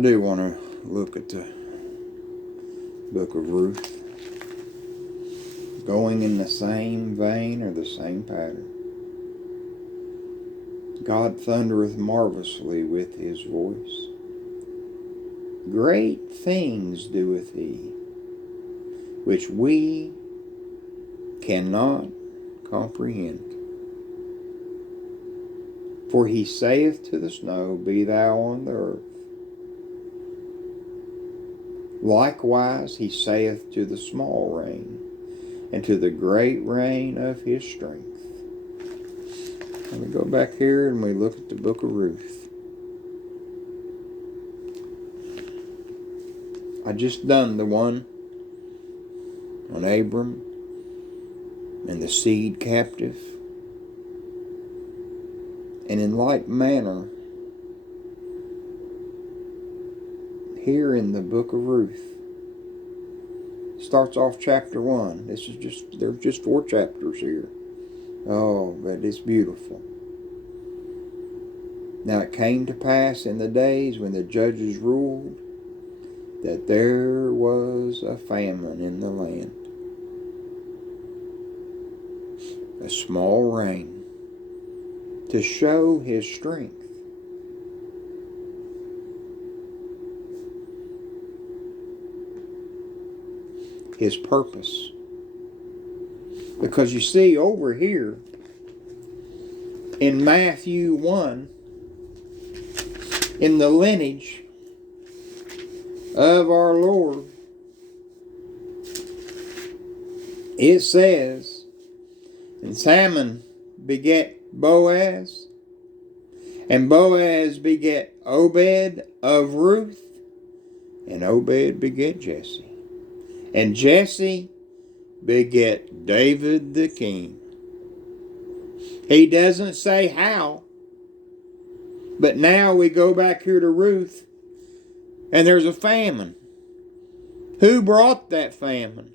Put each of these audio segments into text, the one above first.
do want to look at the book of Ruth, going in the same vein or the same pattern. God thundereth marvelously with his voice. Great things doeth he, which we cannot comprehend. For he saith to the snow, Be thou on the earth. Likewise he saith to the small rain, and to the great rain of his strength. Let me go back here and we look at the book of Ruth. I just done the one on Abram and the seed captive. And in like manner, here in the book of Ruth, starts off chapter 1. There's just 4 chapters here. Oh, but it's beautiful. Now it came to pass in the days when the judges ruled that there was a famine in the land, a small rain, to show his strength. His purpose. Because you see over here in Matthew 1, in the lineage of our Lord, it says, and Salmon beget Boaz, and Boaz beget Obed of Ruth, and Obed beget Jesse. And Jesse beget David the king. He doesn't say how, but now we go back here to Ruth, and there's a famine. Who brought that famine?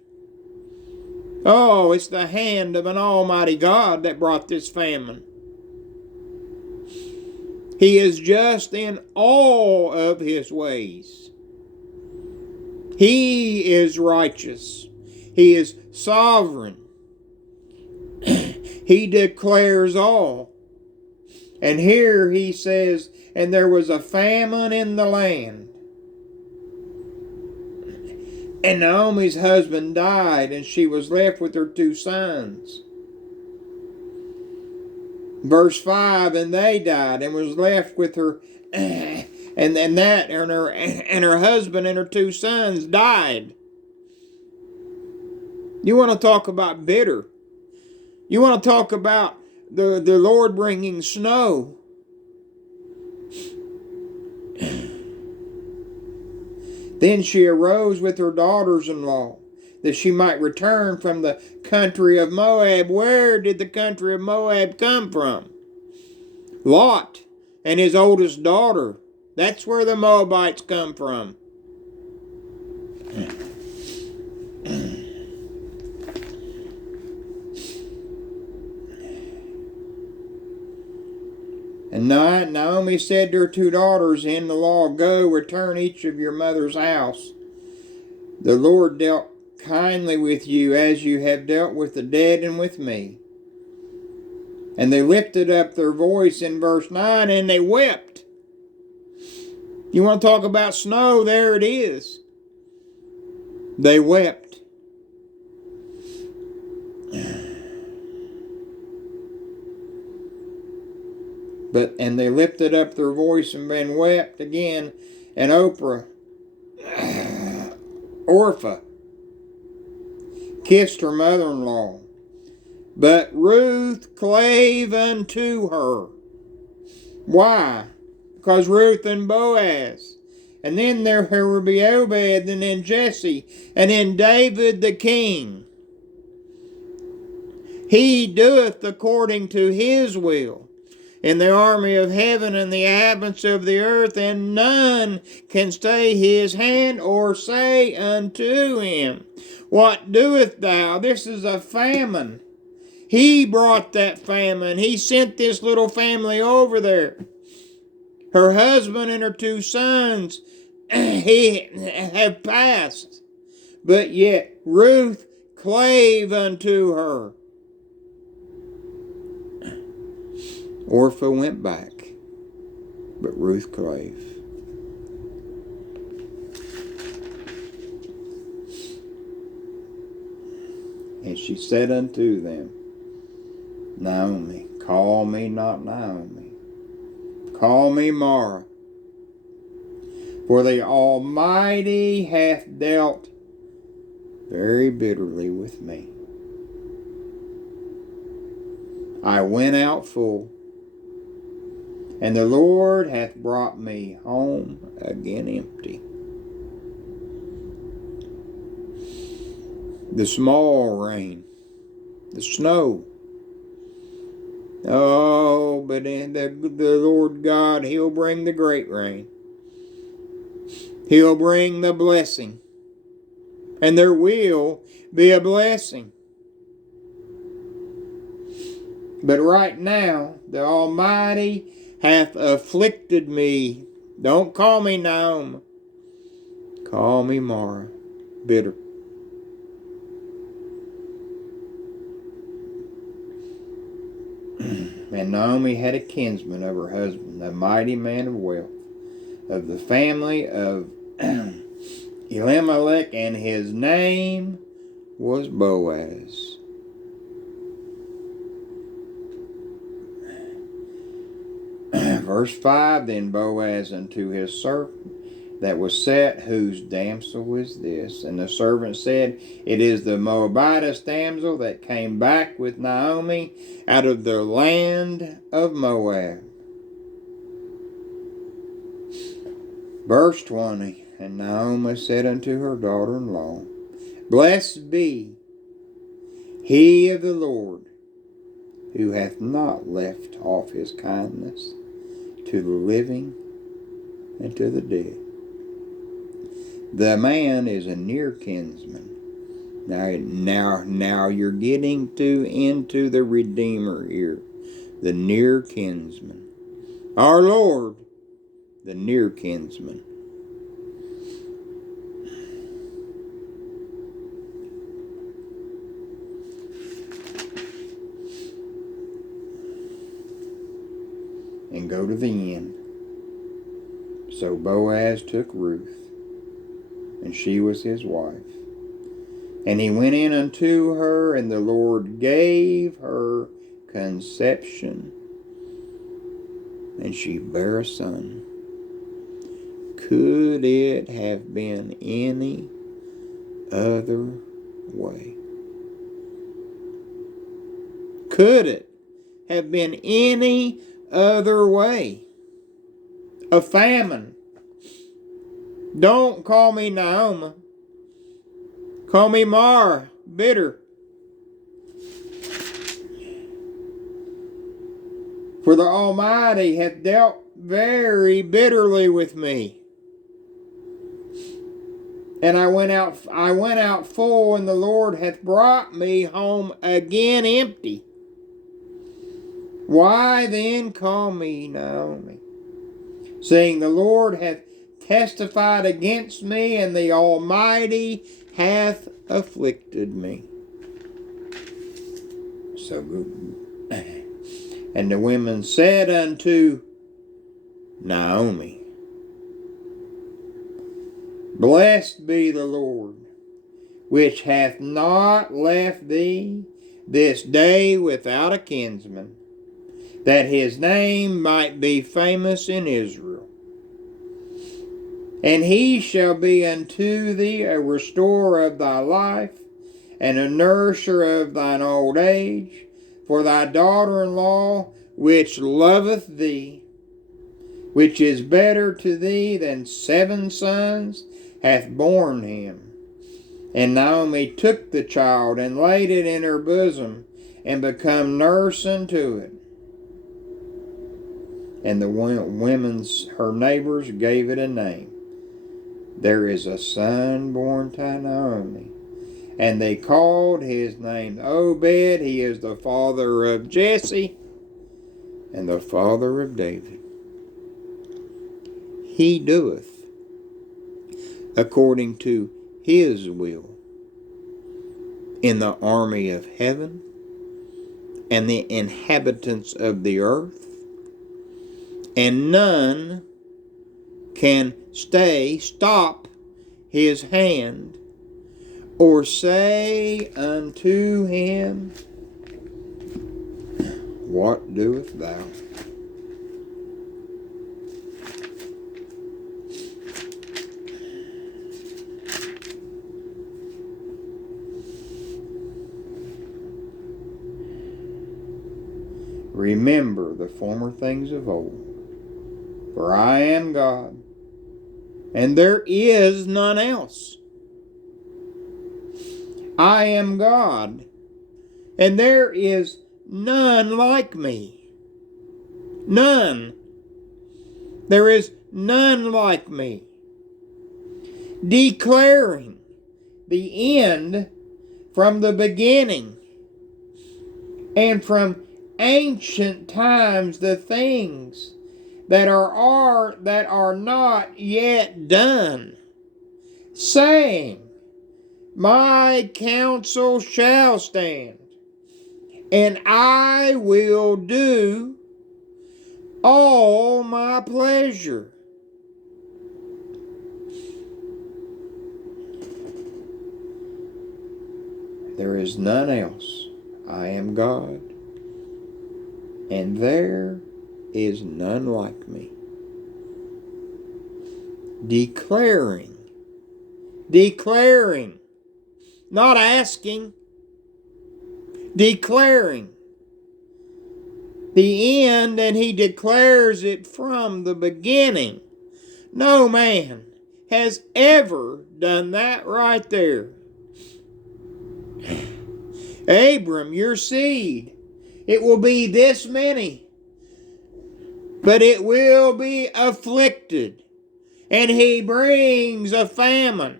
Oh, it's the hand of an almighty God that brought this famine. He is just in all of his ways. He is righteous. He is sovereign. He declares all. And here he says, and there was a famine in the land. And Naomi's husband died, and she was left with her 2 sons. Verse 5, and they died, and was left with her, and her husband and her 2 sons died. You want to talk about bitter? You want to talk about the Lord bringing snow? Then she arose with her daughters-in-law, that she might return from the country of Moab. Where did the country of Moab come from? Lot and his oldest daughter. That's where the Moabites come from. And Naomi said to her 2 daughters-in-law, Go, return each of your mother's house. The Lord dealt kindly with you, as you have dealt with the dead and with me. And they lifted up their voice in verse 9, and they wept. You want to talk about snow? There it is. They wept. And they lifted up their voice and wept again. And Orpah kissed her mother-in-law. But Ruth clave unto her. Why? Because Ruth and Boaz. And then there will be Obed, and then Jesse, and then David the king. He doeth according to his will in the army of heaven and the inhabitants of the earth, and none can stay his hand or say unto him, What doest thou? This is a famine. He brought that famine. He sent this little family over there. Her husband and her 2 sons he have passed. But yet Ruth clave unto her. Orpha went back, but Ruth clave. And she said unto them, Naomi, call me not Naomi, call me Mara, for the Almighty hath dealt very bitterly with me. I went out full, and the Lord hath brought me home again empty. The small rain, the snow. Oh, but in the Lord God, He'll bring the great rain. He'll bring the blessing. And there will be a blessing. But right now, the Almighty hath afflicted me. Don't call me Naomi. Call me Mara, bitter. And Naomi had a kinsman of her husband, a mighty man of wealth, of the family of Elimelech, and his name was Boaz. Verse 5, Then Boaz unto his servant that was set, whose damsel is this? And the servant said, It is the Moabitess damsel that came back with Naomi out of the land of Moab. Verse 20, And Naomi said unto her daughter-in-law, Blessed be he of the Lord, who hath not left off his kindness to the living and to the dead. The man is a near kinsman. Now you're getting into the Redeemer here. The near kinsman. Our Lord, the near kinsman. And go to the end. So Boaz took Ruth, and she was his wife. And he went in unto her, and the Lord gave her conception, and she bare a son. Could it have been any other way? Could it have been any other way? A famine. Don't call me Naomi. Call me Mara, bitter. For the Almighty hath dealt very bitterly with me. And I went out full, and the Lord hath brought me home again empty. Why then call me Naomi, saying the Lord hath testified against me, and the Almighty hath afflicted me. So good. And the women said unto Naomi, Blessed be the Lord, which hath not left thee this day without a kinsman, that his name might be famous in Israel. And he shall be unto thee a restorer of thy life, and a nourisher of thine old age. For thy daughter-in-law, which loveth thee, which is better to thee than 7 sons, hath borne him. And Naomi took the child, and laid it in her bosom, and become nurse unto it. And the women, her neighbors, gave it a name. There is a son born to Naomi. And they called his name Obed. He is the father of Jesse and the father of David. He doeth according to his will in the army of heaven and the inhabitants of the earth, and none can stop his hand, or say unto him, What doest thou? Remember the former things of old, for I am God, and there is none else. I am God, and there is none like me. None. There is none like me. Declaring the end from the beginning, and from ancient times the things that are not yet done, saying, My counsel shall stand, and I will do all my pleasure. There is none else. I am God, and there is none like me. Declaring, not asking, declaring the end, and he declares it from the beginning. No man has ever done that right there. Abram, your seed, it will be this many, but it will be afflicted, and he brings a famine.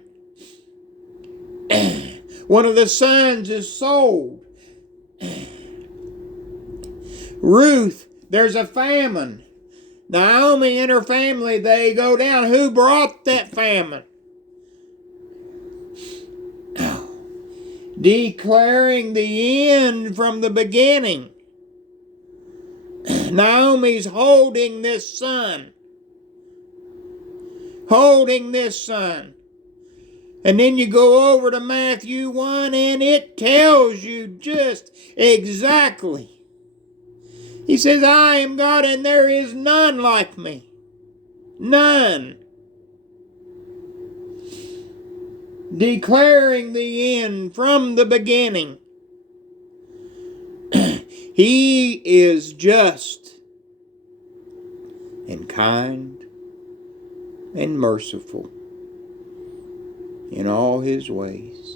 One of the sons is sold. Ruth, there's a famine. Naomi and her family, they go down. Who brought that famine? Declaring the end from the beginning. Naomi's holding this son. Holding this son. And then you go over to Matthew 1 and it tells you just exactly. He says, I am God and there is none like me. None. Declaring the end from the beginning. He is just and kind and merciful in all his ways.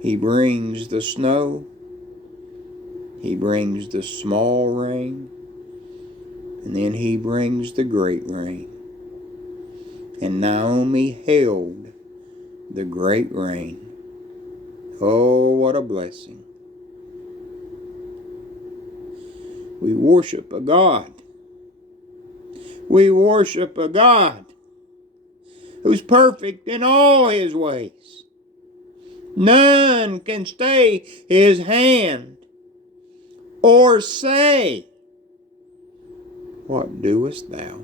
He brings the snow. He brings the small rain. And then he brings the great rain. And Naomi held the great rain. Oh, what a blessing. We worship a God. We worship a God who's perfect in all his ways. None can stay his hand or say, What doest thou?